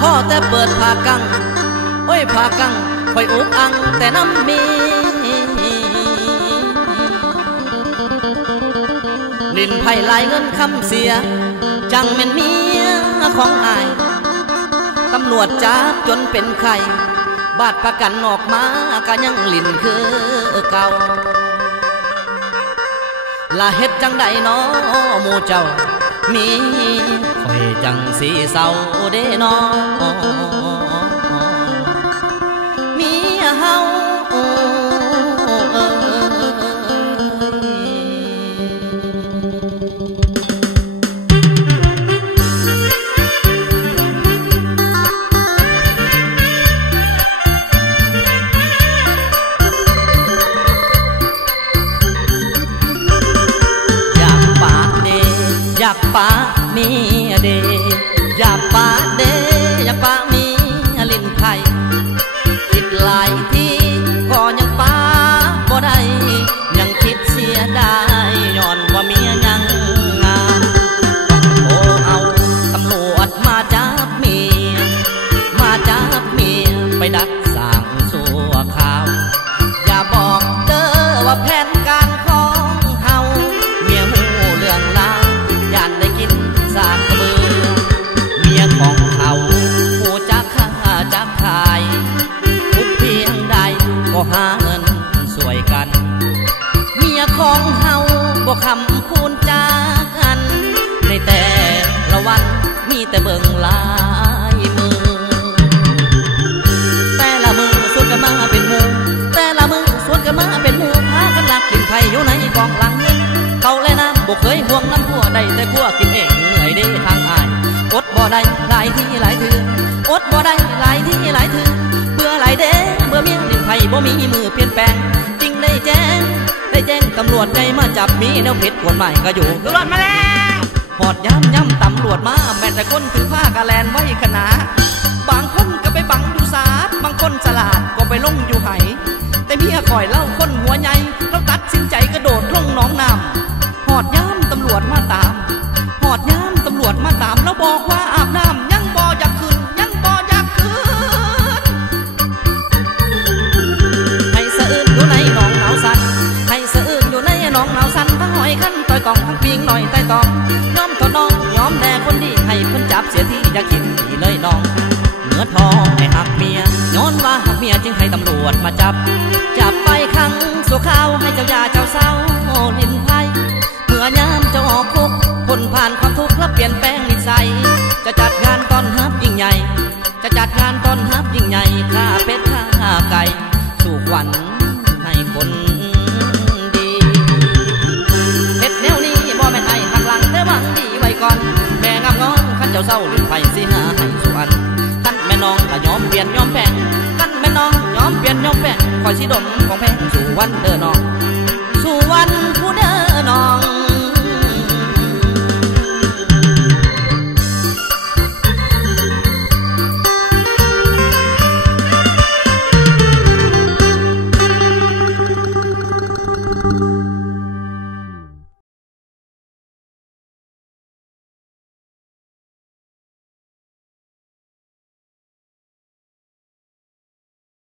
พ่อแต่เปิดผ้ากังโอ้ยผ้ากังคอยอุกอังแต่น้ำมีลินไผ่ลายเงินคำเสียจังเป็นเมียของอายตำรวจจับจนเป็นไข่บาดประกันออกมาก็ยังลินคือเก่าละเฮ็ดจังใดน้อหมู่เจ้ามีคอยจังสีเศร้าเด้น้อมีเฮาอยากป้ามีเดอยากป้าเดอยากป้ามีลินไผ่คิดหลายที่ก็ยังป้าบ่ได้ยังคิดเสียได้ย้อนว่าเมียยังงามต้องโทรเอาตำรวจมาจับเมียไปดักสร้างสัวข่าวอย่าบอกเด้อว่าแผนการของเฮาเมียหูเรื่องราวย่านได้กินสากกระเบือเมียของเขาผู้จักฆ่าจักขายทุกเพียงใดก็หาเงินสวยกันเมียของเฮาบ่คำคูณจากันในแต่ละวันมีแต่เบิ่งลายมือแต่ละมือสวดกันมาเป็นหมู่แต่ละมือสวดกันมาเป็นหมู่พากันหลักลินไผ่อยู่ในกองหลังเขาเลยนะบ่เคยห่วงน้ำพัวใดแต่พัวกินเองเหนื่อยเด้ทางอายอดบ่ได้หลายที่หลายถืออดบ่ได้หลายที่หลายถือเบื่อหลายเด้เบื่อเมียลินไผ่บ่มีมือเปลี่ยนแปลงจริงได้แจ้งตำรวจใจมาจับมีแนวผิดกฎหมายก็อยู่ตำรวจมาแล้วหอดย้ำตำรวจมาแม้แต่คนถือผ้ากะแลนไว้ขนาบางคนก็ไปบังอยู่ศาลบางคนฉลาดก็ไปลงอยู่ไหแต่เมียคอยเล่าคนหัวใหญ่เราตัดสินใจกระโดดลงหนองน้ำหอดย้ำตำรวจมาตามหอดย้ำตำรวจมาตามแล้วบอกว่าอาบน้ำยังบ่อยากขึ้นยังบ่อยากขึ้นให้สะอื้นอยู่ในหนองหนาวสั่นให้สะอื้นอยู่ในหนองหนาวสั่นทั้งหอยขั้นต่อยกองทั้งปิงหน่อยใต้ตองย้อมทอน้องย้อมแน่คนดีให้เพิ่นจับเสียที่อยากกินที่เลยน้องเนื้อทองให้หักเมียย้อนว่าหักเมียจึงให้ตำรวจมาจับไปขังสัวข้าวให้เจ้ายาเจ้าเศร้าลินไผ่เมื่อยามเจ้าออกคุกคนผ่านความทุกข์และเปลี่ยนแปลงนิสัยจะจัดงานต้อนรับยิ่งใหญ่จะจัดงานต้อนรับยิ่งใหญ่ข้าเป็ดข้าไก่สู่ขวัญให้คนดีเฮ็ดแนวนี้บ่แม่นไอ้หักหลังแต่หวังดีไว้ก่อนแม่งามงอนขันเจ้าเศร้าลินไผ่สิหาให้สุอันขันแม่น้องก็ยอมเปลี่ยนยอมแพงขันแม่น้องยอมเปลี่ยนยอมแพงคอยสิดมของแพงสู่วันเด้อน้อง